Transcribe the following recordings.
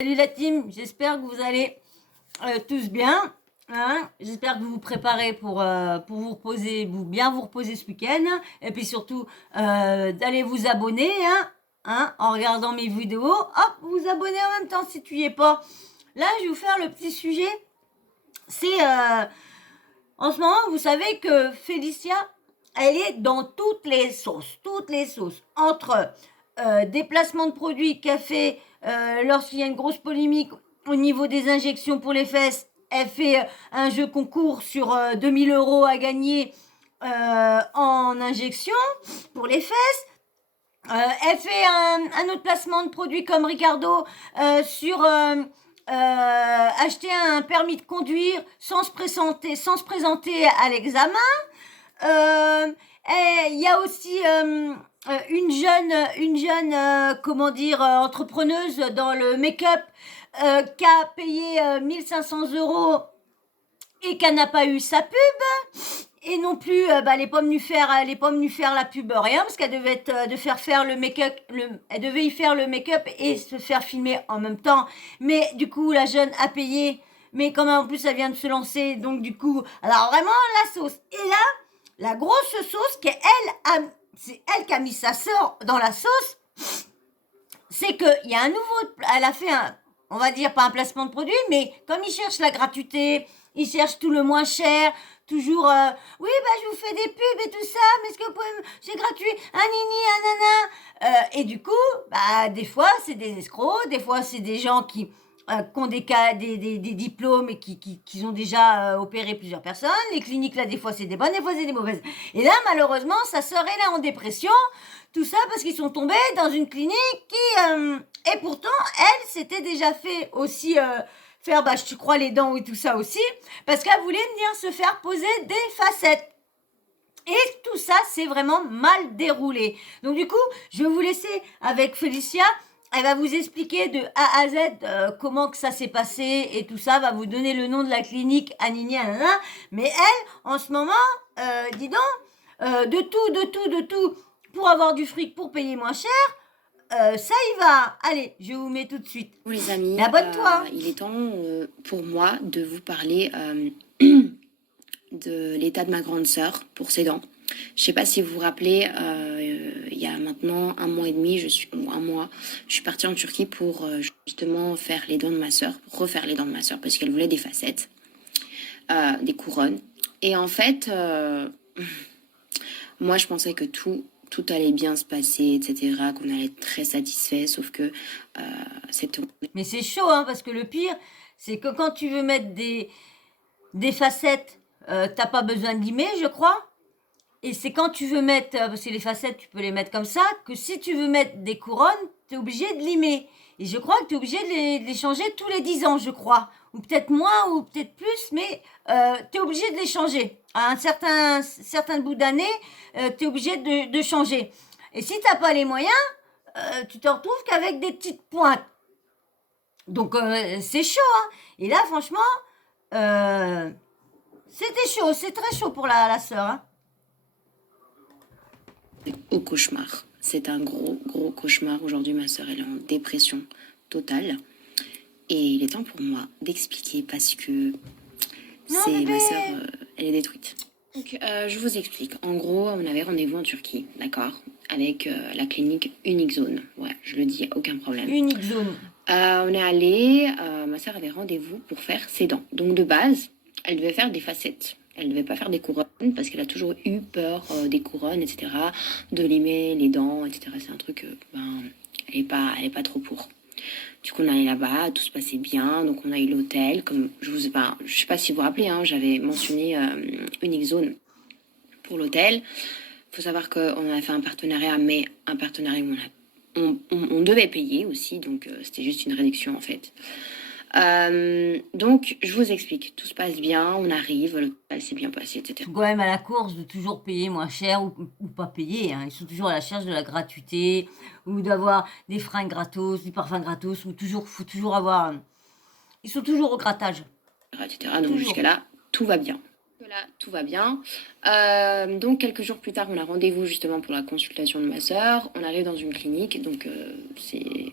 Salut la team, j'espère que vous allez tous bien. Hein, j'espère que vous vous préparez pour vous reposer, bien vous reposer ce week-end. Et puis surtout, d'aller vous abonner en regardant mes vidéos. Hop, vous abonner en même temps si tu y es pas. Là, je vais vous faire le petit sujet. C'est en ce moment, vous savez que Félicia, elle est dans toutes les sauces. Toutes les sauces. Entre des placements de produits qu'elle fait lorsqu'il y a une grosse polémique au niveau des injections pour les fesses. Elle fait un jeu concours sur 2000 euros à gagner en injection pour les fesses. Elle fait un autre placement de produit comme Ricardo sur acheter un permis de conduire sans se présenter à l'examen. Il y a aussi une jeune entrepreneuse dans le make-up qui a payé 1500 euros et qui n'a pas eu sa pub. Et non plus, elle n'est pas venue faire la pub, rien, parce qu'elle devait faire le make-up, elle devait y faire le make-up et se faire filmer en même temps. Mais du coup, la jeune a payé, mais quand même, en plus, elle vient de se lancer, donc du coup, alors vraiment, la sauce. Et là, la grosse sauce, c'est elle qui a mis sa sœur dans la sauce, c'est qu'il y a un nouveau, elle a fait on va dire pas un placement de produit, mais comme ils cherchent la gratuité, ils cherchent tout le moins cher, toujours, oui, je vous fais des pubs et tout ça, mais est-ce que vous pouvez c'est gratuit, un nini, un nana, et du coup, des fois, c'est des escrocs, des fois, c'est des gens qui ont des diplômes et qui ont déjà opéré plusieurs personnes. Les cliniques, là, des fois, c'est des bonnes, des fois, c'est des mauvaises. Et là, malheureusement, sa sœur est là en dépression. Tout ça parce qu'ils sont tombés dans une clinique qui... et pourtant, elle s'était déjà fait aussi faire, je crois, les dents et tout ça aussi, parce qu'elle voulait venir se faire poser des facettes. Et tout ça, c'est vraiment mal déroulé. Donc du coup, je vais vous laisser avec Félicia. Elle va vous expliquer de A à Z comment que ça s'est passé et tout ça. Va vous donner le nom de la clinique, Anini, Anana. Mais elle, en ce moment, dis donc, de tout, pour avoir du fric, pour payer moins cher, ça y va. Allez, je vous mets tout de suite. Bon les amis, abonne-toi. Il est temps pour moi de vous parler de l'état de ma grande sœur pour ses dents. Je sais pas si vous vous rappelez, il y a maintenant 1 mois et demi, je suis partie en Turquie pour justement faire les dents de ma sœur, refaire les dents de ma sœur parce qu'elle voulait des facettes, des couronnes. Et en fait, moi je pensais que tout allait bien se passer, etc., qu'on allait être très satisfait, sauf que c'était... Mais c'est chaud, parce que le pire, c'est que quand tu veux mettre des facettes, t'as pas besoin de limer, je crois. Et c'est quand tu veux mettre, parce que les facettes, tu peux les mettre comme ça, que si tu veux mettre des couronnes, t'es obligé de limer. Et je crois que t'es obligé de les changer tous les 10 ans, je crois. Ou peut-être moins, ou peut-être plus, mais t'es obligé de les changer. À un certain bout d'année, t'es obligé de changer. Et si t'as pas les moyens, tu te retrouves qu'avec des petites pointes. Donc c'est chaud, Et là, franchement, c'était chaud, c'est très chaud pour la sœur, Au cauchemar. C'est un gros cauchemar. Aujourd'hui, ma sœur, elle est en dépression totale. Et il est temps pour moi d'expliquer parce que ma sœur, elle est détruite. Donc, je vous explique. En gros, on avait rendez-vous en Turquie, d'accord, avec la clinique Unique Zone. Ouais, je le dis, aucun problème. Unique Zone. On est allé, ma sœur avait rendez-vous pour faire ses dents. Donc, de base, elle devait faire des facettes. Elle ne devait pas faire des couronnes parce qu'elle a toujours eu peur des couronnes, etc., de limer les dents, etc. C'est un truc, elle est pas trop pour. Du coup, on allait là-bas, tout se passait bien. Donc, on a eu l'hôtel. Comme je sais pas si vous vous rappelez, j'avais mentionné Unique Zone pour l'hôtel. Il faut savoir qu'on a fait un partenariat, mais un partenariat où on devait payer aussi. Donc, c'était juste une réduction en fait. Donc, je vous explique. Tout se passe bien, on arrive, l'hôtel s'est bien passé, etc. Ils sont quand même à la course de toujours payer moins cher ou pas payer. Ils sont toujours à la recherche de la gratuité ou d'avoir des fringues gratos, du parfum gratos. Faut toujours avoir. Ils sont toujours au grattage. Etc. Donc, jusqu'à là, tout va bien. Donc, quelques jours plus tard, on a rendez-vous justement pour la consultation de ma sœur. On arrive dans une clinique, donc c'est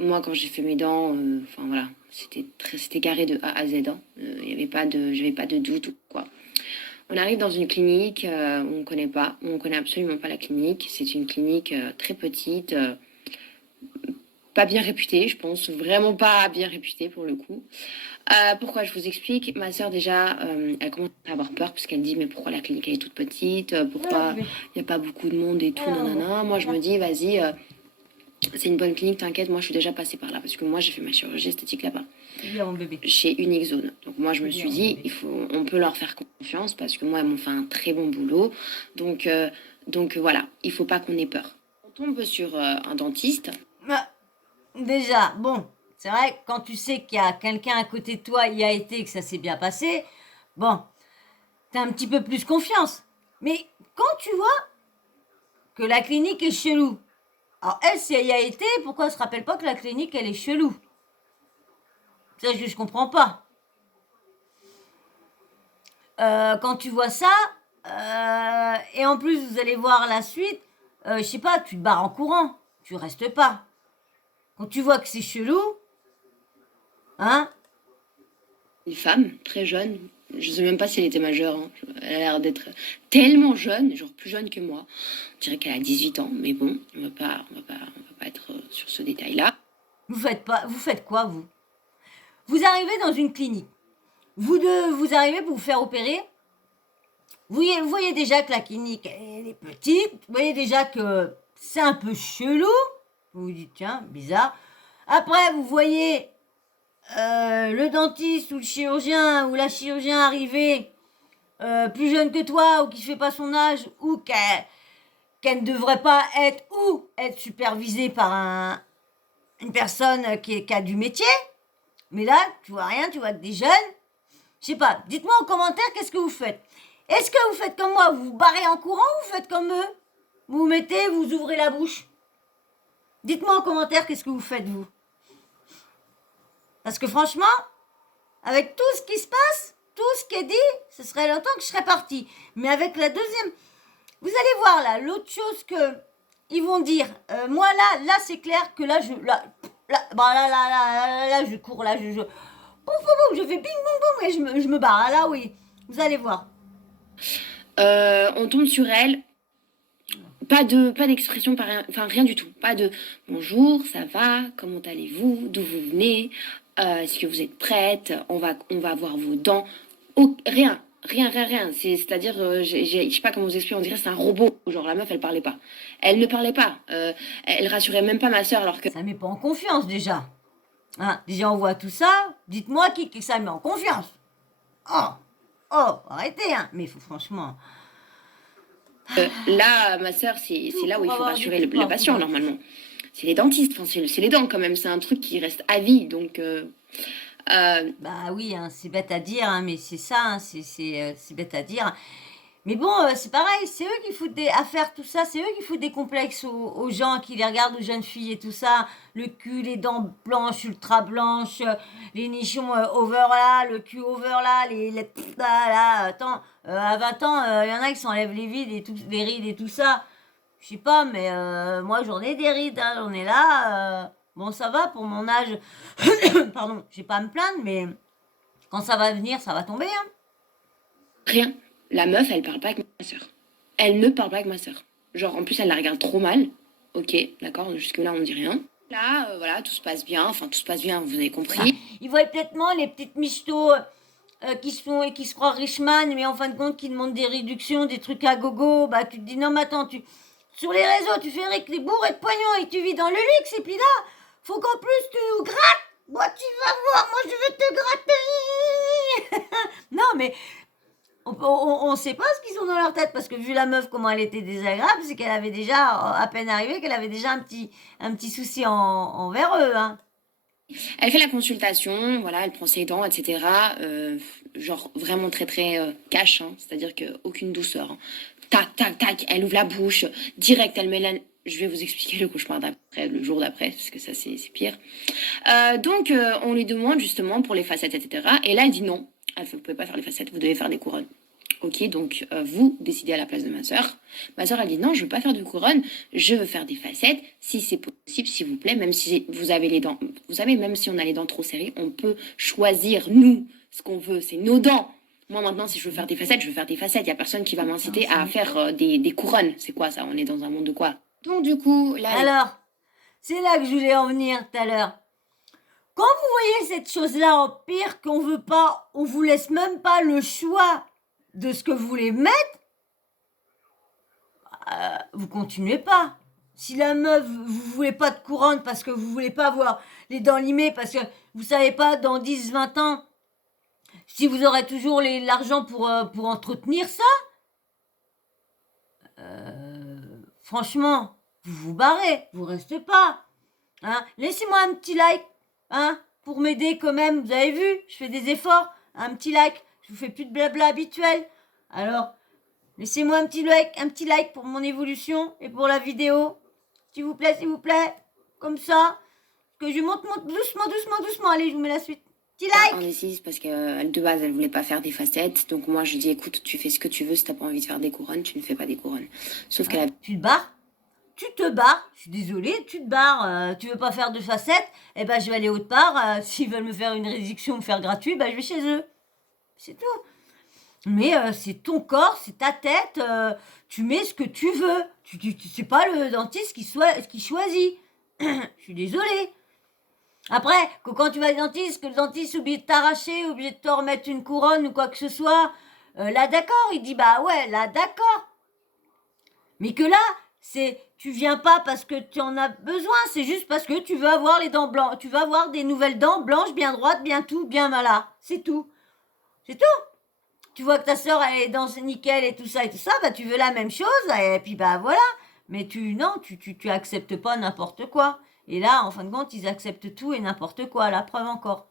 moi, quand j'ai fait mes dents, enfin voilà, c'était carré de A à Z, hein. Il y avait pas de, j'avais pas de doute ou quoi. On arrive dans une clinique, on connaît pas, on connaît absolument pas la clinique. C'est une clinique très petite, pas bien réputée, je pense, vraiment pas bien réputée pour le coup. Pourquoi je vous explique? Ma sœur déjà, elle commence à avoir peur parce qu'elle dit mais pourquoi la clinique elle est toute petite? Voilà, Pourquoi bébé. il n'y a pas beaucoup de monde et tout, Voilà, maman. nanana. Moi je me Voilà. dis vas-y, c'est une bonne clinique, t'inquiète, moi je suis déjà passée par là parce que moi j'ai fait ma chirurgie esthétique là-bas, C'est bien, mon bébé. chez Unique Zone. Donc moi je C'est me bien, suis mon dit bébé. on peut leur faire confiance parce que moi elles m'ont fait un très bon boulot. Donc voilà, il faut pas qu'on ait peur. On tombe sur un dentiste. Ah, déjà, bon, c'est vrai que quand tu sais qu'il y a quelqu'un à côté de toi, il y a été et que ça s'est bien passé, bon, t'as un petit peu plus confiance. Mais quand tu vois que la clinique est chelou, alors elle, si elle y a été, pourquoi elle se rappelle pas que la clinique, elle est chelou? Ça, je comprends pas. Quand tu vois ça, et en plus vous allez voir la suite, je sais pas, tu te barres en courant, tu restes pas. Quand tu vois que c'est chelou, hein, Une femme très jeune. Je sais même pas si elle était majeure, hein. Elle a l'air d'être tellement jeune, genre plus jeune que moi. On dirait qu'elle a 18 ans, mais bon, on va pas être sur ce détail-là. vous faites quoi vous? Vous arrivez dans une clinique, vous arrivez pour vous faire opérer. Vous voyez déjà que la clinique elle est petite, vous voyez déjà que c'est un peu chelou. Vous vous dites tiens bizarre. Après vous voyez le dentiste ou le chirurgien ou la chirurgien arriver plus jeune que toi ou qui fait pas son âge ou qu'elle ne devrait pas être ou être supervisée par une personne qui a du métier. Mais là, tu vois rien, tu vois que des jeunes. Je sais pas, dites-moi en commentaire qu'est-ce que vous faites. Est-ce que vous faites comme moi, vous vous barrez en courant ou vous faites comme eux? Vous vous mettez, vous ouvrez la bouche. Dites-moi en commentaire qu'est-ce que vous faites vous. Parce que franchement, avec tout ce qui se passe, tout ce qui est dit, ce serait longtemps que je serais partie. Mais avec la deuxième, vous allez voir là, l'autre chose que ils vont dire. Moi là c'est clair que là je là, je cours là, je pouf, pouf, pouf, je fais bing bong bong et je me barre. Ah, là oui, vous allez voir. On tombe sur elle, pas d'expression, pas rien, enfin rien du tout. Pas de bonjour, ça va, comment allez-vous, d'où vous venez, est-ce que vous êtes prête, on va voir vos dents. Rien, rien. C'est-à-dire, je sais pas comment vous expliquer, on dirait que c'est un robot. Genre la meuf, elle parlait pas. Elle ne parlait pas. Elle rassurait même pas ma soeur alors que Ça met pas en confiance déjà. Hein, déjà on voit tout ça. Dites-moi qui ça met en confiance. Oh, oh, arrêtez hein. Mais faut franchement. là, ma soeur, c'est Tout là où il pour faut avoir des rassurer petits le patient pamplemouses. normalement. C'est les dentistes, enfin, c'est les dents quand même. C'est un truc qui reste à vie. Donc, Bah oui, hein, c'est bête à dire, hein, mais c'est ça, hein, c'est bête à dire. Mais bon, c'est pareil, c'est eux qui foutent des affaires, tout ça, c'est eux qui foutent des complexes aux gens qui les regardent, aux jeunes filles et tout ça. Le cul, les dents blanches, ultra blanches, les nichons over là, le cul over là, là, attends, à 20 ans, il y en a qui s'enlèvent les vides et tout, les rides et tout ça. Je sais pas, mais moi j'en ai des rides, hein, j'en ai là. Bon, ça va pour mon âge. Pardon, j'ai pas à me plaindre, mais quand ça va venir, ça va tomber, hein. rien. La meuf, elle parle pas avec ma soeur. Elle ne parle pas avec ma soeur. Genre, en plus, elle la regarde trop mal. Ok, d'accord, jusque-là, on dit rien. Là, voilà, tout se passe bien. Enfin, tout se passe bien, vous avez Ah, compris. ils voient peut-être moins les petites michtos qui se font et qui se croient richman, mais en fin de compte qui demandent des réductions, des trucs à gogo. Bah tu te dis non mais attends, sur les réseaux tu fais avec les bourrés de poignons et tu vis dans le luxe et puis là, faut qu'en plus tu nous grattes. Moi tu vas voir, moi je vais te gratter. Non mais on sait pas ce qu'ils ont dans leur tête parce que vu la meuf comment elle était désagréable, c'est qu'elle avait déjà à peine arrivé qu'elle avait déjà un petit souci envers eux, hein. Elle fait la consultation, voilà, elle prend ses dents, etc. Genre, vraiment très cash, hein. C'est-à-dire qu'aucune douceur, hein. Tac, elle ouvre la bouche, direct, elle met la... Je vais vous expliquer le cauchemar d'après, le jour d'après, parce que ça, c'est pire. Donc, on lui demande justement pour les facettes, etc. Et là, elle dit non, vous pouvez pas faire les facettes, vous devez faire des couronnes. Ok, donc vous décidez à la place de ma sœur. Ma sœur, elle dit non, je veux pas faire de couronne, je veux faire des facettes. Si c'est possible, s'il vous plaît, même si vous avez les dents, vous savez, même si on a les dents trop serrées, on peut choisir, nous, ce qu'on veut, c'est nos dents. Moi, maintenant, si je veux faire des facettes, je veux faire des facettes. Il n'y a personne qui va m'inciter à faire des couronnes. C'est quoi ça? On est dans un monde de quoi? Donc, du coup, là. Alors, c'est là que je voulais en venir tout à l'heure. Quand vous voyez cette chose-là en pire, qu'on veut pas, on vous laisse même pas le choix de ce que vous voulez mettre, vous continuez pas. Si la meuf, vous voulez pas de couronne parce que vous voulez pas avoir les dents limées, parce que vous savez pas dans 10-20 ans si vous aurez toujours l'argent pour entretenir ça, franchement, vous vous barrez, vous restez pas. Hein. Laissez-moi un petit like, hein, pour m'aider quand même. Vous avez vu, je fais des efforts. Un petit like, je vous fais plus de blabla habituel. Alors, laissez-moi un petit like pour mon évolution et pour la vidéo. S'il vous plaît, comme ça. Que je monte doucement. Allez, je vous mets la suite. Petit like. Indécise parce que de base elle voulait pas faire des facettes, donc moi je dis écoute, tu fais ce que tu veux, si t'as pas envie de faire des couronnes, tu ne fais pas des couronnes. Sauf qu'elle a... Tu te barres. Je suis désolée, tu te barres. Tu veux pas faire de facettes, eh ben je vais aller autre part. S'ils veulent me faire une réduction, me faire gratuit, ben je vais chez eux. C'est tout. Mais c'est ton corps, c'est ta tête. Tu mets ce que tu veux. C'est pas le dentiste qui choisit. Je suis désolée. Après, quand tu vas au dentiste, que le dentiste oublie de t'arracher, obligé de te remettre une couronne ou quoi que ce soit, là d'accord, il dit bah ouais, là d'accord. Mais que là, tu viens pas parce que tu en as besoin, c'est juste parce que tu veux avoir les dents blanches, tu veux avoir des nouvelles dents blanches, bien droites, bien tout, bien malin. C'est tout. C'est tout. Tu vois que ta sœur elle est dans ce nickel et tout ça, bah tu veux la même chose, et puis bah voilà. Mais tu acceptes pas n'importe quoi. Et là, en fin de compte, ils acceptent tout et n'importe quoi, la preuve encore.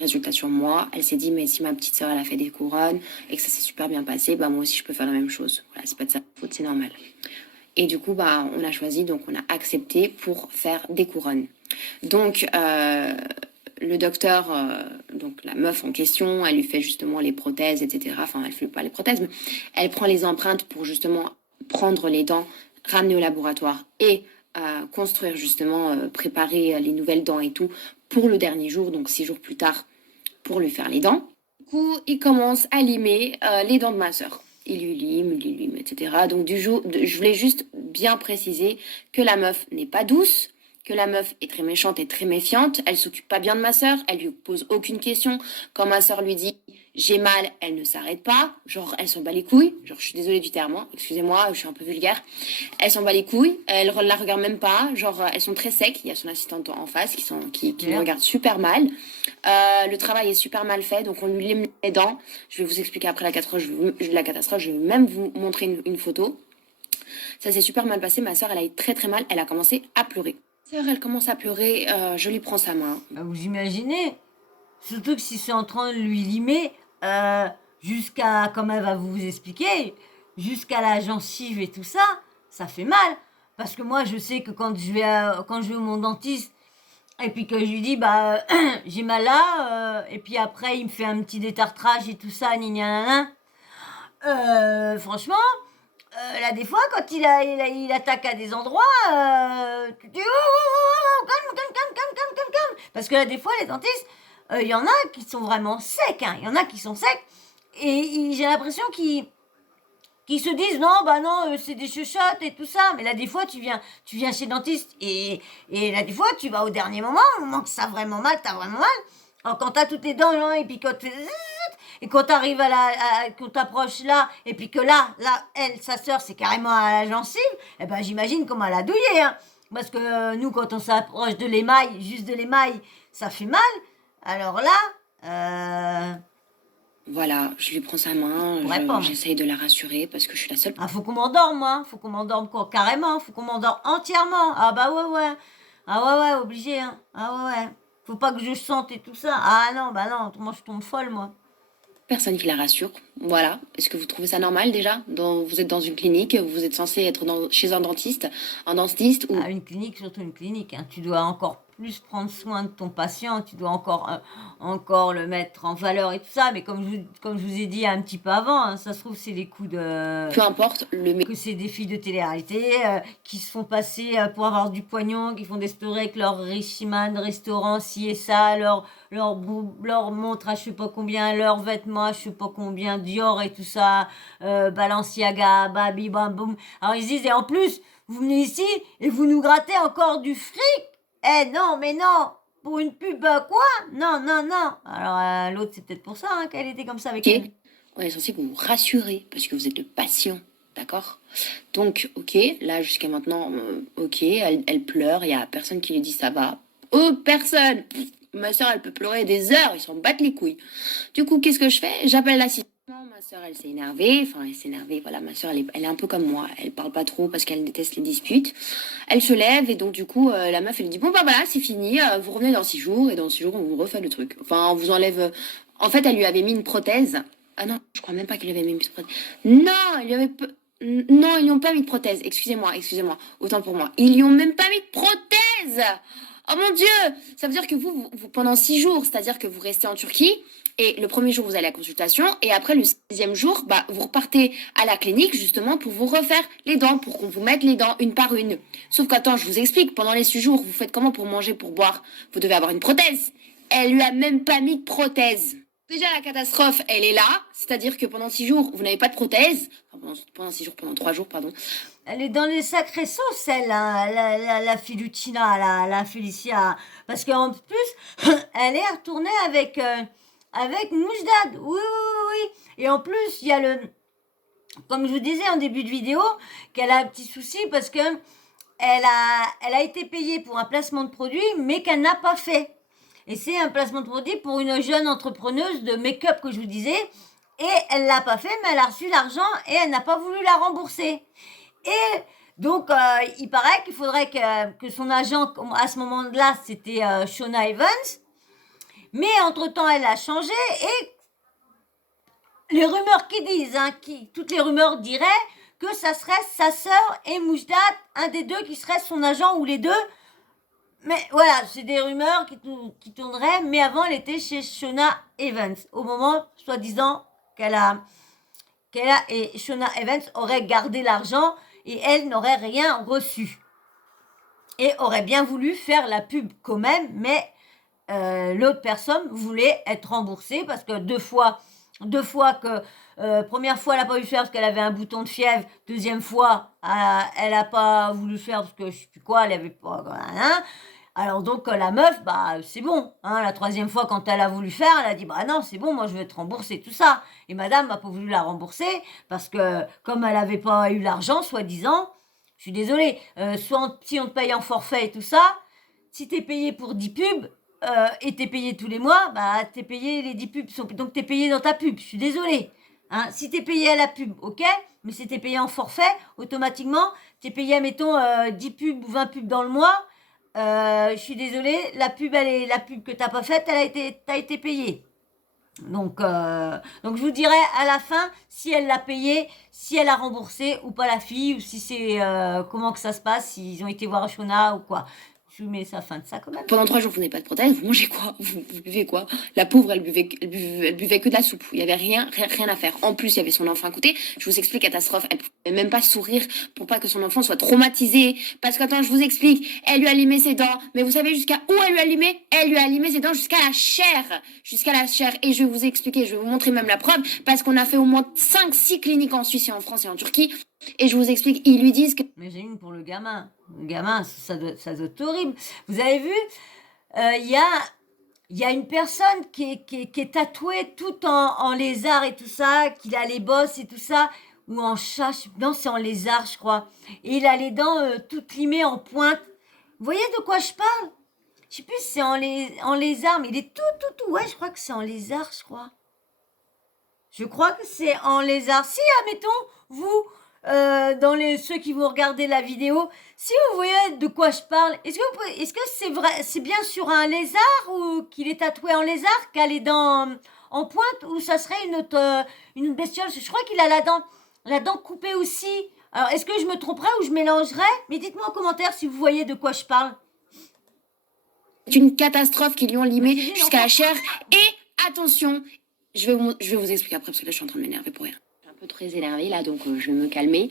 Résultat sur moi, elle s'est dit mais si ma petite sœur elle a fait des couronnes et que ça s'est super bien passé, bah moi aussi je peux faire la même chose. Voilà, c'est pas de sa faute, c'est normal. Et du coup bah on a choisi, donc on a accepté pour faire des couronnes. Donc le docteur, donc la meuf en question, elle lui fait justement les prothèses, etc. Enfin, elle fait pas les prothèses, mais elle prend les empreintes pour justement prendre les dents, ramener au laboratoire et construire justement, préparer les nouvelles dents et tout pour le dernier jour, donc 6 jours plus tard, pour lui faire les dents. Du coup, il commence à limer les dents de ma sœur. Il lui lime, etc. Donc je voulais juste bien préciser que la meuf n'est pas douce, que la meuf est très méchante et très méfiante. Elle s'occupe pas bien de ma sœur, elle lui pose aucune question. Quand ma sœur lui dit j'ai mal, elle ne s'arrête pas. Genre, elle s'en bat les couilles. Genre, je suis désolée du terme, hein. Excusez-moi, je suis un peu vulgaire. Elle s'en bat les couilles, elle la regarde même pas. Genre, elles sont très secs. Il y a son assistante en face qui me regarde super mal. Le travail est super mal fait, donc on lui lime les dents. Je vais vous expliquer après la catastrophe. Je vais même vous montrer une photo. Ça s'est super mal passé. Ma sœur, elle a eu très très mal. Elle a commencé à pleurer. Sœur, elle commence à pleurer, je lui prends sa main. Bah, vous imaginez? Surtout que si c'est en train de lui limer, jusqu'à, comme elle va vous expliquer, jusqu'à la gencive et tout ça, ça fait mal. Parce que moi, je sais que quand je vais au mon dentiste, et puis que je lui dis, bah, j'ai mal là, et puis après, il me fait un petit détartrage et tout ça, ni franchement, là, des fois, quand il attaque à des endroits, tu dis, oh, calme. Parce que là, des fois, les dentistes, il y en a qui sont vraiment secs, hein. Il y en a qui sont secs. Et j'ai l'impression qu'ils se disent, non, bah non, c'est des chuchotes et tout ça. Mais là, des fois, tu viens chez le dentiste et là, des fois, tu vas au dernier moment, au moment que ça a vraiment mal, t'as vraiment mal. Alors, quand t'as toutes les dents, hein, et puis quand et quand t'arrives qu'on t'approche là, et puis que là, elle, sa sœur, c'est carrément à la gencive, eh ben, j'imagine comment elle a douillé, hein. Parce que nous, quand on s'approche de l'émail, juste de l'émail, ça fait mal. Alors là, Voilà, je lui prends sa main, j'essaye de la rassurer parce que je suis la seule. Ah, faut qu'on m'endorme, moi. Faut qu'on m'endorme quoi, carrément. Faut qu'on m'endorme entièrement. Ah bah ouais. Ah ouais, obligé, hein. Ah ouais. Faut pas que je sente et tout ça. Ah non, bah non, moi je tombe folle, moi. Personne qui la rassure. Voilà. Est-ce que vous trouvez ça normal déjà? Vous êtes dans une clinique, vous êtes censé être chez un dentiste ou... Ah, une clinique, surtout une clinique, hein. Tu dois encore plus prendre soin de ton patient, tu dois encore le mettre en valeur et tout ça, mais comme je vous ai dit un petit peu avant, hein, ça se trouve c'est des coups de... Peu importe le que c'est des filles de télé-réalité qui se font passer pour avoir du pognon, qui font des stories avec leur richiman restaurant, ci et ça, leur montre à je sais pas combien, leurs vêtements à je sais pas combien, Dior et tout ça, Balenciaga, babi, bam, boum. Alors ils se disent, et en plus, vous venez ici et vous nous grattez encore du fric. Eh non, mais non, pour une pub quoi? Non, non, non. Alors l'autre, c'est peut-être pour ça hein, qu'elle était comme ça avec elle. on est censé vous rassurer parce que vous êtes le patient, d'accord? Donc, ok, là jusqu'à maintenant, ok, elle pleure, il y a personne qui lui dit ça va. Oh, personne! Pff, ma soeur, elle peut pleurer des heures, ils s'en battent les couilles. Du coup, qu'est-ce que je fais? J'appelle l'assistante. Ma soeur, elle s'est énervée. Enfin, elle s'est énervée. Voilà, ma soeur, elle est un peu comme moi. Elle parle pas trop parce qu'elle déteste les disputes. Elle se lève et donc, du coup, la meuf, elle lui dit bon, bah voilà, c'est fini. Vous revenez dans 6 jours et dans 6 jours, on vous refait le truc. Enfin, on vous enlève. En fait, elle lui avait mis une prothèse. Ah non, je crois même pas qu'il lui avait mis une prothèse. Non, il lui avait. Non, ils lui ont pas mis de prothèse. Excusez-moi. Autant pour moi. Ils lui ont même pas mis de prothèse. Oh mon Dieu! Ça veut dire que vous pendant 6 jours, c'est-à-dire que vous restez en Turquie, et le premier jour, vous allez à la consultation, et après le 6e jour, bah, vous repartez à la clinique, justement, pour vous refaire les dents, pour qu'on vous mette les dents une par une. Sauf qu'attends, je vous explique, pendant les 6 jours, vous faites comment pour manger, pour boire? Vous devez avoir une prothèse. Elle lui a même pas mis de prothèse. Déjà, la catastrophe, elle est là, c'est-à-dire que pendant 6 jours, vous n'avez pas de prothèse. Enfin, pendant 6 jours, pendant 3 jours, pardon. Elle est dans les sacrées sauces, elle, hein, la Filucina, la Félicia. Parce qu'en plus, elle est retournée avec Moujdad. Oui, oui, oui, oui. Et en plus, il y a comme je vous disais en début de vidéo, qu'elle a un petit souci parce que elle a été payée pour un placement de produit, mais qu'elle n'a pas fait. Et c'est un placement de produit pour une jeune entrepreneuse de make-up que je vous disais. Et elle l'a pas fait, mais elle a reçu l'argent et elle n'a pas voulu la rembourser. Et donc, il paraît qu'il faudrait que son agent, à ce moment-là, c'était Shona Evans. Mais entre-temps, elle a changé et les rumeurs qui disent, hein, toutes les rumeurs diraient que ça serait sa sœur et Moujdat, un des deux qui serait son agent ou les deux. Mais voilà, c'est des rumeurs qui tourneraient, mais avant, elle était chez Shona Evans, au moment, soi-disant, et Shona Evans aurait gardé l'argent et elle n'aurait rien reçu. Et aurait bien voulu faire la pub quand même, mais l'autre personne voulait être remboursée parce que deux fois que première fois elle n'a pas voulu faire parce qu'elle avait un bouton de fièvre, deuxième fois elle n'a pas voulu faire parce que je sais plus quoi, elle avait pas hein. Alors donc la meuf, bah c'est bon, hein, la troisième fois quand elle a voulu faire, elle a dit bah non c'est bon, moi je vais te rembourser tout ça. Et madame n'a pas voulu la rembourser parce que comme elle n'avait pas eu l'argent, soi-disant, je suis désolée, si on te paye en forfait et tout ça, si t'es payé pour 10 pubs et t'es payé tous les mois, bah t'es payé les 10 pubs, donc t'es payé dans ta pub, je suis désolée. Hein, si t'es payé à la pub, ok, mais si t'es payé en forfait, automatiquement, t'es payé, mettons, 10 pubs ou 20 pubs dans le mois, je suis désolée, la pub que t'as pas faite, t'as été payée. Donc je vous dirai à la fin si elle l'a payé, si elle a remboursé ou pas la fille, ou si c'est comment que ça se passe, s'ils ont été voir Shona ou quoi. Je vous mets ça fin de ça quand même. Pendant 3 jours, vous n'avez pas de prothèse, vous mangez quoi? Vous buvez quoi? La pauvre, elle buvait que de la soupe. Il y avait rien à faire. En plus, il y avait son enfant à côté. Je vous explique, catastrophe. Elle pouvait même pas sourire pour pas que son enfant soit traumatisé. Parce qu'attends, je vous explique. Elle lui a limé ses dents. Mais vous savez jusqu'à où elle lui a limé? Elle lui a limé ses dents jusqu'à la chair. Jusqu'à la chair. Et je vais vous expliquer, je vais vous montrer même la preuve. Parce qu'on a fait au moins 5-6 cliniques en Suisse et en France et en Turquie. Et je vous explique, ils lui disent que... Mais j'ai une pour le gamin. Le gamin, ça doit être horrible. Vous avez vu, il y a une personne qui est tatouée tout en lézard et tout ça, qu'il a les bosses et tout ça, ou en chat, non, c'est en lézard, je crois. Et il a les dents toutes limées en pointe. Vous voyez de quoi je parle? Je sais plus si c'est en lézard, mais il est tout. Ouais, je crois que c'est en lézard, je crois. Je crois que c'est en lézard. Si, admettons, vous... ceux qui vont regarder la vidéo, si vous voyez de quoi je parle, est-ce que c'est vrai, c'est bien sur un lézard ou qu'il est tatoué en lézard, qu'elle est en pointe, ou ça serait une bestiole? Je crois qu'il a la dent coupée aussi. Alors est-ce que je me tromperais ou je mélangerais? Mais dites-moi en commentaire si vous voyez de quoi je parle. C'est une catastrophe qu'ils lui ont limé C'est jusqu'à la n'importe chair. Et attention, je vais vous expliquer après parce que là je suis en train de m'énerver pour rien. Je suis un peu très énervée là, donc je vais me calmer.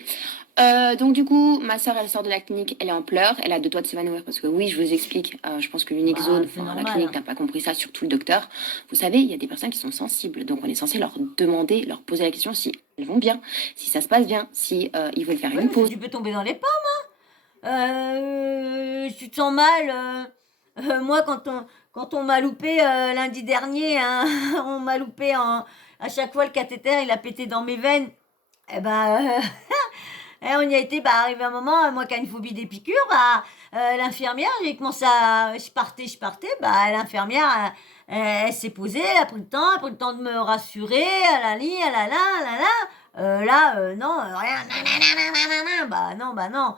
Donc du coup, ma soeur elle sort de la clinique, elle est en pleurs, elle a deux doigts de s'évanouir parce que oui, je vous explique, je pense que l'unique Bah, zone, c'est enfin, la normal. clinique n'a pas compris ça, surtout le docteur. Vous savez, il y a des personnes qui sont sensibles, donc on est censé leur demander, leur poser la question si elles vont bien, si ça se passe bien, si ils veulent faire Oui, une mais pause. tu peux tomber dans les pommes. Tu te sens mal. Moi, quand on m'a loupé lundi dernier, hein, on m'a loupé à chaque fois le cathéter, il a pété dans mes veines. Eh ben, on y a été, bah, arrivé un moment, moi qui ai une phobie des piqûres, bah, l'infirmière, j'ai commencé à, je partais, bah, l'infirmière, elle s'est posée, elle a pris le temps de me rassurer, elle a dit, elle a là, non, rien, bah non,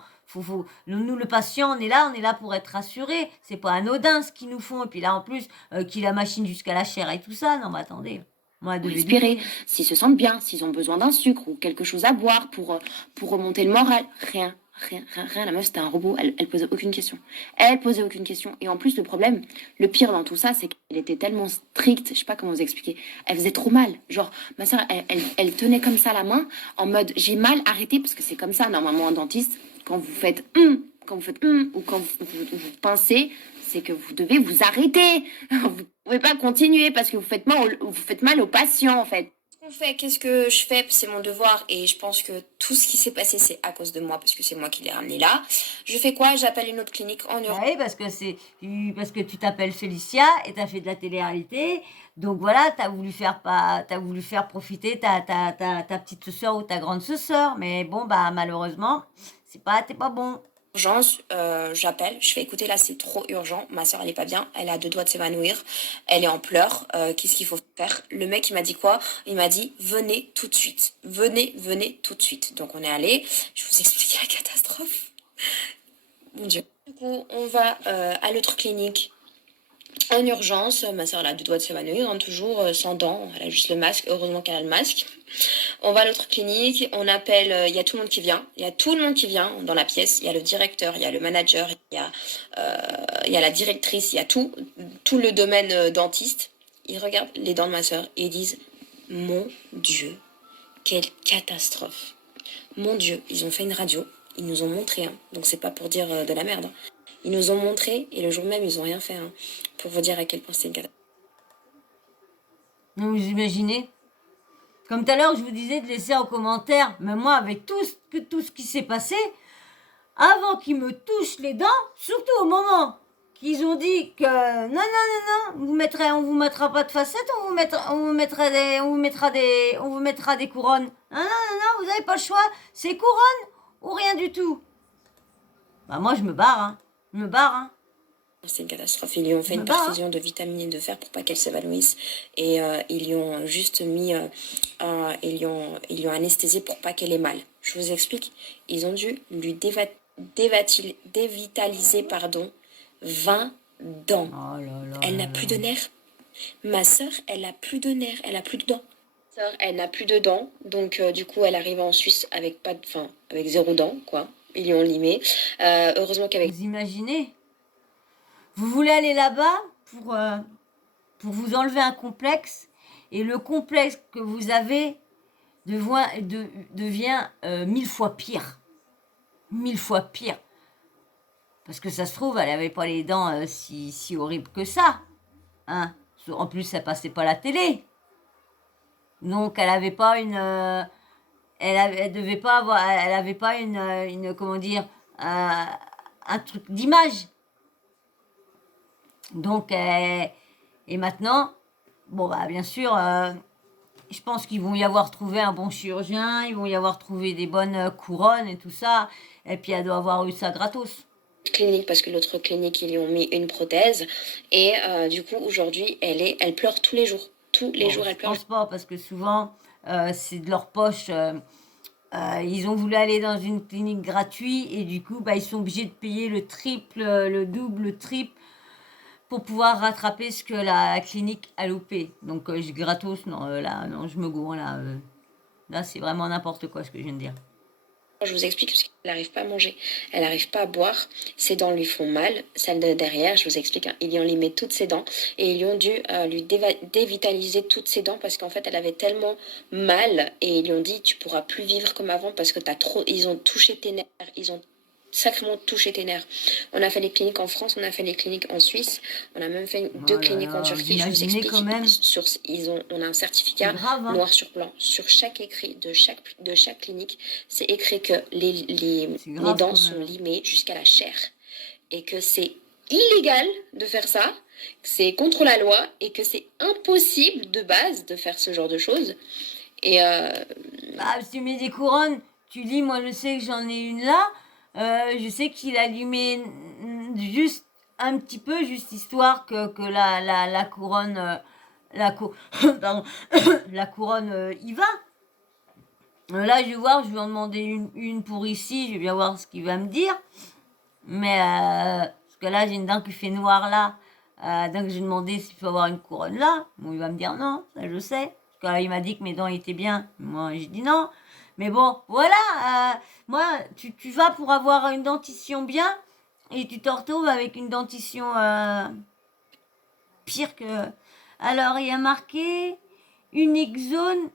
nous, le patient, on est là pour être rassuré, c'est pas anodin ce qu'ils nous font, et puis là, en plus, qui la machine jusqu'à la chair et tout ça, non, mais attendez. Moi, elle devait Respirer, douiller. s'ils se sentent bien, s'ils ont besoin d'un sucre ou quelque chose à boire pour remonter le moral. Rien, rien, rien, rien. La meuf, c'était un robot, elle posait aucune question. Elle posait aucune question. Et en plus, le problème, le pire dans tout ça, c'est qu'elle était tellement stricte, je sais pas comment vous expliquer, elle faisait trop mal. Genre, ma soeur, elle tenait comme ça la main, en mode, j'ai mal, arrêtez, parce que c'est comme ça, normalement, un dentiste, quand vous faites ou quand vous pincez, c'est que vous devez vous arrêter. Vous pouvez pas continuer parce que vous faites mal aux patients en fait. Qu'est-ce que je fais? C'est mon devoir et je pense que tout ce qui s'est passé, c'est à cause de moi parce que c'est moi qui l'ai ramené là. Je fais quoi? J'appelle une autre clinique en urgence. Bah oui, parce que tu t'appelles Félicia et t'as fait de la télé-réalité. Donc voilà, t'as voulu faire profiter ta petite sœur ou ta grande sœur. Mais bon, bah malheureusement, t'es pas bon. Urgence, j'appelle, je fais écouter là c'est trop urgent, ma soeur elle est pas bien, elle a deux doigts de s'évanouir, elle est en pleurs, qu'est-ce qu'il faut faire? Le mec il m'a dit quoi? Il m'a dit venez tout de suite, venez tout de suite. Donc on est allé, je vous explique la catastrophe. Mon Dieu. Du coup on va à l'autre clinique en urgence, ma soeur elle a deux doigts de s'évanouir, hein, toujours sans dents, elle a juste le masque, heureusement qu'elle a le masque. On va à l'autre clinique, on appelle, il y a tout le monde qui vient, il y a tout le monde qui vient dans la pièce, il y a le directeur, il y a le manager, il y a la directrice, il y a tout le domaine dentiste. Ils regardent les dents de ma soeur et ils disent mon Dieu, quelle catastrophe. Mon Dieu, ils ont fait une radio, ils nous ont montré, hein, donc c'est pas pour dire de la merde. Hein. Ils nous ont montré et le jour même ils ont rien fait hein, pour vous dire à quel point c'était une catastrophe. Donc vous imaginez? Comme tout à l'heure, je vous disais de laisser en commentaire, mais moi, avec tout ce qui s'est passé, avant qu'ils me touchent les dents, surtout au moment qu'ils ont dit que non, on vous mettra pas de facettes, on vous mettra des couronnes. Non, vous avez pas le choix, c'est couronne ou rien du tout. Bah moi je me barre, hein. C'est une catastrophe. Ils lui ont fait une perfusion de vitamines et de fer pour pas qu'elle s'évanouisse. Et ils lui ont juste mis... ils lui ont anesthésié pour pas qu'elle ait mal. Je vous explique. Ils ont dû lui dévitaliser 20 dents. Oh là là Elle là n'a plus là. de nerfs. Ma soeur, elle a plus de nerfs. Elle a plus de dents. Ma soeur, elle n'a plus de dents. Donc, du coup, elle arrive en Suisse avec avec 0 dents, quoi. Ils lui ont limé. Heureusement qu'avec... Vous imaginez? Vous voulez aller là-bas pour vous enlever un complexe, et le complexe que vous avez devient 1000 fois pire. 1000 fois pire. Parce que ça se trouve, elle n'avait pas les dents si horribles que ça. Hein. En plus, ça passait pas à la télé. Donc, elle avait pas elle devait pas avoir, elle avait pas comment dire, un truc d'image. Donc, et maintenant, bon, bah, bien sûr, je pense qu'ils vont y avoir trouvé un bon chirurgien, ils vont y avoir trouvé des bonnes couronnes et tout ça. Et puis, elle doit avoir eu ça gratos. Clinique parce que l'autre clinique ils lui ont mis une prothèse et du coup aujourd'hui elle pleure tous les jours elle pleure. Je pense pas parce que souvent c'est de leur poche. Ils ont voulu aller dans une clinique gratuite et du coup bah, ils sont obligés de payer le triple, le double, le triple pour pouvoir rattraper ce que la clinique a loupé. Donc gratos, non, là, non, je me gourre là. Là, c'est vraiment n'importe quoi ce que je viens de dire. Je vous explique parce qu'elle n'arrive pas à manger, elle n'arrive pas à boire, ses dents lui font mal, celle de derrière, je vous explique, hein, ils lui ont limé toutes ses dents et ils lui ont dû lui dévitaliser toutes ses dents parce qu'en fait elle avait tellement mal et ils lui ont dit tu pourras plus vivre comme avant parce que t'as trop, ils ont touché tes nerfs, ils ont sacrément touché tes nerfs. On a fait les cliniques en France, on a fait les cliniques en Suisse, on a même fait Oh deux là cliniques en là, vous Turquie, je vous imaginez explique, quand même, on a un c'est certificat grave, hein, noir sur blanc sur chaque écrit de chaque clinique, c'est écrit que c'est les grave dents quand sont même. limées jusqu'à la chair et que c'est illégal de faire ça, que c'est contre la loi et que c'est impossible de base de faire ce genre de choses. Et Bah, si tu mets des couronnes, tu dis, moi je sais que j'en ai une là, je sais qu'il a allumé juste un petit peu, juste histoire que la couronne, pardon, la couronne y va. Là, je vais voir, je vais en demander une pour ici, je vais bien voir ce qu'il va me dire. Mais, parce que là, j'ai une dent qui fait noir là. Donc, j'ai demandé s'il peut avoir une couronne là. Bon, il va me dire non, ça je sais. Parce qu'il m'a dit que mes dents étaient bien. Moi, j'ai dit non. Mais bon, voilà. Moi, tu vas pour avoir une dentition bien et tu te retrouves avec une dentition pire que. Alors, il y a marqué unique zone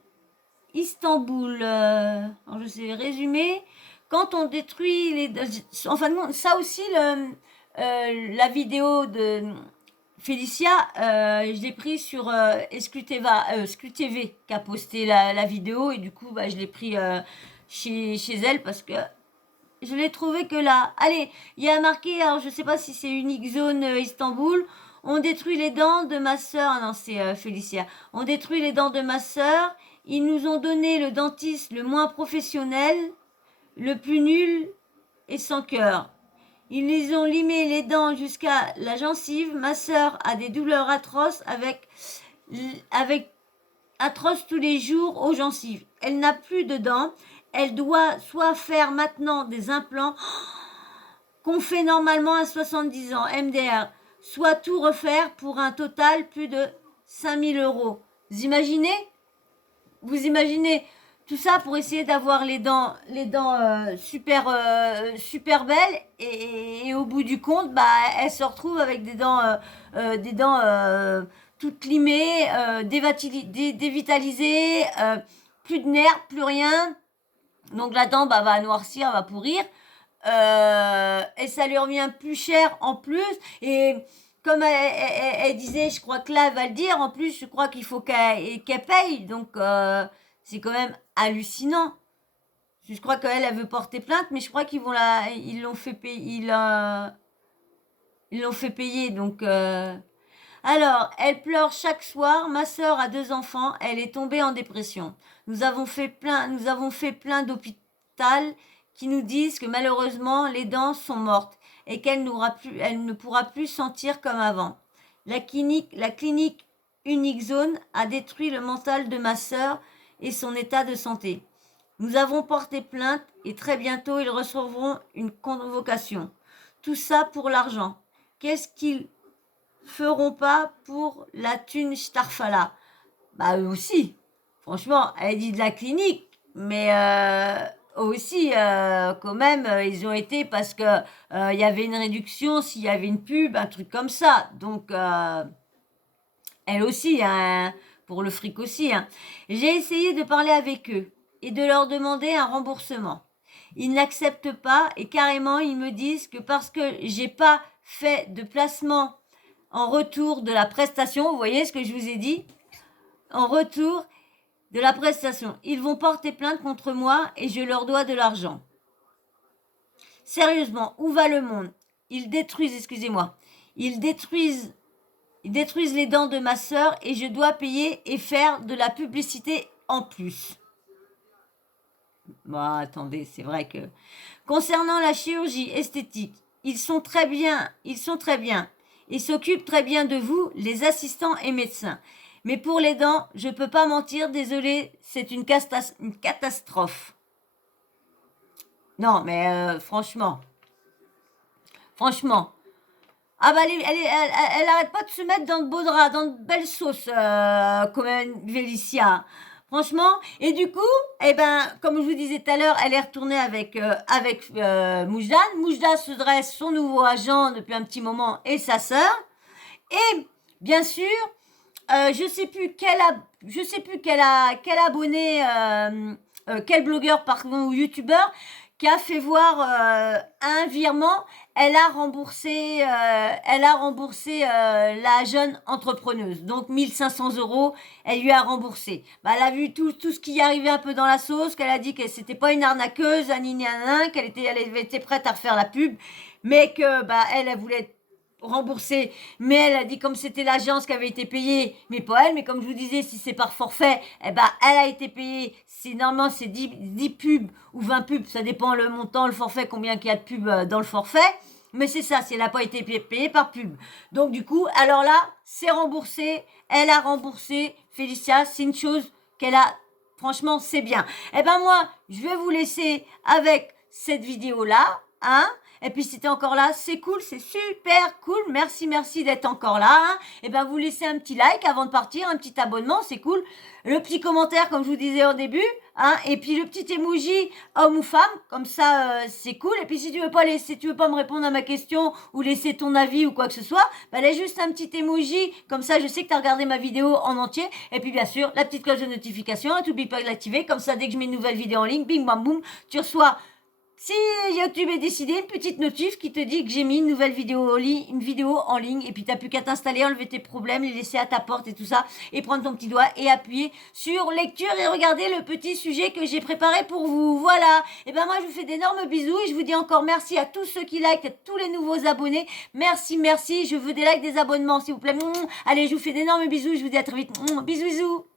Istanbul. Alors, je sais résumer. Quand on détruit les. Enfin, non, ça aussi, la vidéo de Félicia, je l'ai pris sur SQTV qui a posté la vidéo et du coup, bah, je l'ai pris chez elle parce que je l'ai trouvé que là. Allez, il y a marqué, alors je sais pas si c'est Unique Zone Istanbul. On détruit les dents de ma sœur. Ah non, c'est Félicia. On détruit les dents de ma sœur. Ils nous ont donné le dentiste le moins professionnel, le plus nul et sans cœur. Ils les ont limé les dents jusqu'à la gencive. Ma sœur a des douleurs atroces avec atroces tous les jours aux gencives. Elle n'a plus de dents. Elle doit soit faire maintenant des implants qu'on fait normalement à 70 ans, MDR, soit tout refaire pour un total plus de 5 000 euros. Vous imaginez tout ça pour essayer d'avoir les dents super belles et au bout du compte, bah, elle se retrouve avec des dents toutes limées, dévitalisées, plus de nerfs, plus rien. Donc la dent bah, va noircir, va pourrir. Et ça lui revient plus cher en plus. Et comme elle disait, je crois que là, elle va le dire, en plus, je crois qu'il faut qu'elle paye. Donc, c'est quand même hallucinant. Je crois qu'elle veut porter plainte, mais je crois ils l'ont fait payer. Ils l'ont fait payer. Donc, alors, elle pleure chaque soir. Ma sœur a 2 enfants. Elle est tombée en dépression. Nous avons fait plein d'hôpitaux qui nous disent que malheureusement les dents sont mortes et elle ne pourra plus sentir comme avant. La clinique Unique Zone a détruit le mental de ma sœur et son état de santé. Nous avons porté plainte et très bientôt ils recevront une convocation. Tout ça pour l'argent. Qu'est-ce qu'ils feront pas pour la thune Starfala? Bah eux aussi. Franchement, elle dit de la clinique, mais aussi quand même ils ont été parce que il y avait une réduction s'il y avait une pub, un truc comme ça. Donc elle aussi, hein, pour le fric aussi. Hein. J'ai essayé de parler avec eux et de leur demander un remboursement. Ils n'acceptent pas et carrément ils me disent que parce que j'ai pas fait de placement en retour de la prestation, vous voyez ce que je vous ai dit? En retour de la prestation, ils vont porter plainte contre moi et je leur dois de l'argent. Sérieusement, où va le monde? Ils détruisent, excusez-moi, ils détruisent les dents de ma sœur et je dois payer et faire de la publicité en plus. Bon, attendez, c'est vrai que... Concernant la chirurgie esthétique, ils sont très bien. Ils s'occupent très bien de vous, les assistants et médecins. Mais pour les dents, je peux pas mentir, désolé, c'est une catastrophe. Non, mais franchement. Ah bah elle arrête pas de se mettre dans de beaux draps, dans de belles sauces, comme une Vélicia. Franchement, et du coup, eh ben, comme je vous disais tout à l'heure, elle est retournée avec Moujdan. Moujdan se dresse son nouveau agent depuis un petit moment et sa sœur. Et bien sûr, je sais plus quel abonné, quel blogueur pardon ou youtubeur qui a fait voir un virement. Elle a remboursé la jeune entrepreneuse. Donc 1500 €, elle lui a remboursé. Bah, elle a vu tout ce qui y arrivait un peu dans la sauce, qu'elle a dit que c'était pas une arnaqueuse, qu'elle était prête à refaire la pub, mais que bah elle voulait rembourser, mais elle a dit comme c'était l'agence qui avait été payée, mais pas elle, mais comme je vous disais, si c'est par forfait, eh ben elle a été payée, normalement c'est 10 pubs ou 20 pubs, ça dépend le montant, le forfait, combien qu'il y a de pubs dans le forfait, mais c'est ça, si elle n'a pas été payée par pub. Donc du coup, alors là, c'est remboursé, elle a remboursé, Félicia, c'est une chose qu'elle a, franchement, c'est bien. Eh ben moi, je vais vous laisser avec cette vidéo-là, hein. Et puis si t'es encore là, c'est cool, c'est super cool. Merci d'être encore là. Hein. Et ben vous laissez un petit like avant de partir, un petit abonnement, c'est cool. Le petit commentaire comme je vous disais au début, hein. Et puis le petit emoji homme ou femme, comme ça c'est cool. Et puis si tu veux pas me répondre à ma question ou laisser ton avis ou quoi que ce soit, ben laisse juste un petit emoji, comme ça je sais que t'as regardé ma vidéo en entier. Et puis bien sûr la petite cloche de notification, hein, t'oublies pas de l'activer, comme ça dès que je mets une nouvelle vidéo en ligne, bing bam boum, tu reçois. Si YouTube est décidé, une petite notif qui te dit que j'ai mis une nouvelle vidéo en ligne, et puis t'as plus qu'à t'installer, enlever tes problèmes, les laisser à ta porte et tout ça, et prendre ton petit doigt et appuyer sur lecture et regarder le petit sujet que j'ai préparé pour vous. Voilà. Et ben moi je vous fais d'énormes bisous et je vous dis encore merci à tous ceux qui likent, à tous les nouveaux abonnés. Merci. Je veux des likes, des abonnements s'il vous plaît. Allez, je vous fais d'énormes bisous, je vous dis à très vite. Bisous.